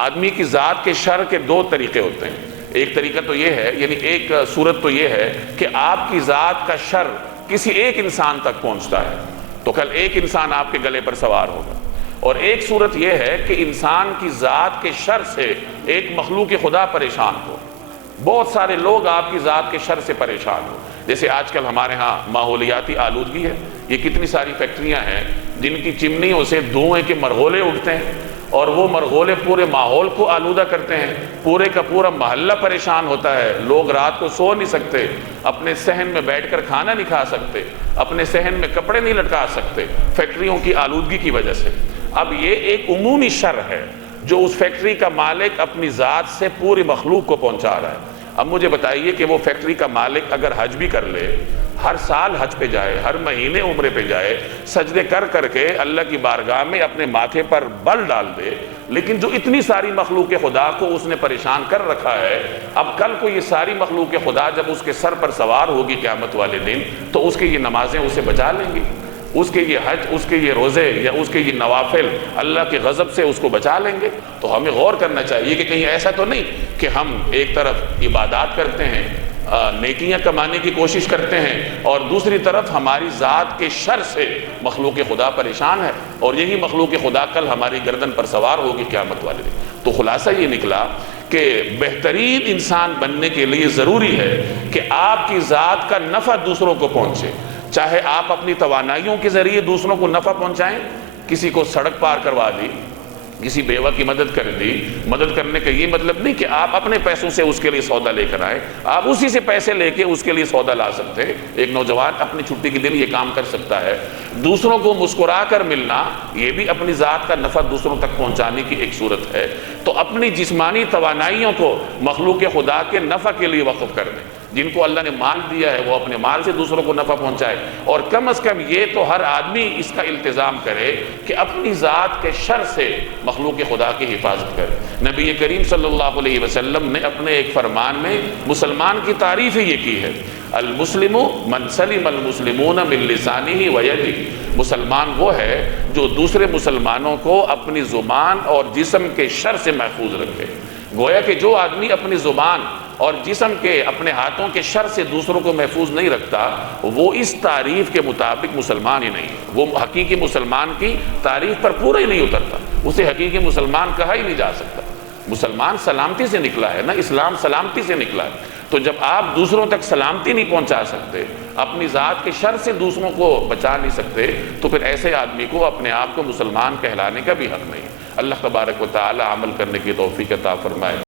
آدمی کی ذات کے شر کے دو طریقے ہوتے ہیں۔ ایک طریقہ تو یہ ہے، یعنی ایک صورت تو یہ ہے کہ آپ کی ذات کا شر کسی ایک انسان تک پہنچتا ہے، تو کل ایک انسان آپ کے گلے پر سوار ہوگا۔ اور ایک صورت یہ ہے کہ انسان کی ذات کے شر سے ایک مخلوق خدا پریشان ہو، بہت سارے لوگ آپ کی ذات کے شر سے پریشان ہو۔ جیسے آج کل ہمارے ہاں ماحولیاتی آلودگی ہے، یہ کتنی ساری فیکٹریاں ہیں جن کی چمنیوں سے دھوئیں کے مرغولے اٹھتے ہیں، اور وہ مرغولے پورے ماحول کو آلودہ کرتے ہیں، پورے کا پورا محلہ پریشان ہوتا ہے، لوگ رات کو سو نہیں سکتے، اپنے صحن میں بیٹھ کر کھانا نہیں کھا سکتے، اپنے صحن میں کپڑے نہیں لٹکا سکتے، فیکٹریوں کی آلودگی کی وجہ سے۔ اب یہ ایک عمومی شر ہے جو اس فیکٹری کا مالک اپنی ذات سے پوری مخلوق کو پہنچا رہا ہے۔ اب مجھے بتائیے کہ وہ فیکٹری کا مالک اگر حج بھی کر لے، ہر سال حج پہ جائے، ہر مہینے عمرے پہ جائے، سجدے کر کر کے اللہ کی بارگاہ میں اپنے ماتھے پر بل ڈال دے، لیکن جو اتنی ساری مخلوق خدا کو اس نے پریشان کر رکھا ہے، اب کل کو یہ ساری مخلوق خدا جب اس کے سر پر سوار ہوگی قیامت والے دن، تو اس کی یہ نمازیں اسے بچا لیں گی، اس کے یہ حج، اس کے یہ روزے یا اس کے یہ نوافل اللہ کے غضب سے اس کو بچا لیں گے۔ تو ہمیں غور کرنا چاہیے کہ کہیں ایسا تو نہیں کہ ہم ایک طرف عبادات کرتے ہیں، نیکیاں کمانے کی کوشش کرتے ہیں، اور دوسری طرف ہماری ذات کے شر سے مخلوق خدا پریشان ہے، اور یہی مخلوق خدا کل ہماری گردن پر سوار ہوگی قیامت والے دن۔ تو خلاصہ یہ نکلا کہ بہترین انسان بننے کے لیے ضروری ہے کہ آپ کی ذات کا نفع دوسروں کو پہنچے، چاہے آپ اپنی توانائیوں کے ذریعے دوسروں کو نفع پہنچائیں، کسی کو سڑک پار کروا دی، کسی بیوہ کی مدد کر دی۔ مدد کرنے کا یہ مطلب نہیں کہ آپ اپنے پیسوں سے اس کے لیے سودا لے کر آئیں، آپ اسی سے پیسے لے کے اس کے لیے سودا لا سکتے ہیں۔ ایک نوجوان اپنی چھٹی کے دن یہ کام کر سکتا ہے۔ دوسروں کو مسکرا کر ملنا، یہ بھی اپنی ذات کا نفع دوسروں تک پہنچانے کی ایک صورت ہے۔ تو اپنی جسمانی توانائیوں کو مخلوق خدا کے نفع کے لیے وقف کر دیں۔ جن کو اللہ نے مال دیا ہے وہ اپنے مال سے دوسروں کو نفع پہنچائے، اور کم از کم یہ تو ہر آدمی اس کا التزام کرے کہ اپنی ذات کے شر سے مخلوق خدا کی حفاظت کرے۔ نبی کریم صلی اللہ علیہ وسلم نے اپنے ایک فرمان میں مسلمان کی تعریف ہی یہ کی ہے، المسلم من سلم المسلمون من لسانہ ویدہ۔ مسلمان وہ ہے جو دوسرے مسلمانوں کو اپنی زبان اور جسم کے شر سے محفوظ رکھے۔ گویا کہ جو آدمی اپنی زبان اور جسم کے اپنے ہاتھوں کے شر سے دوسروں کو محفوظ نہیں رکھتا، وہ اس تعریف کے مطابق مسلمان ہی نہیں ہے، وہ حقیقی مسلمان کی تعریف پر پورا ہی نہیں اترتا، اسے حقیقی مسلمان کہا ہی نہیں جا سکتا۔ مسلمان سلامتی سے نکلا ہے نا، اسلام سلامتی سے نکلا ہے۔ تو جب آپ دوسروں تک سلامتی نہیں پہنچا سکتے، اپنی ذات کے شر سے دوسروں کو بچا نہیں سکتے، تو پھر ایسے آدمی کو اپنے آپ کو مسلمان کہلانے کا بھی حق نہیں۔ اللہ تبارک و تعالی عمل کرنے کی توفیق عطا فرمائے۔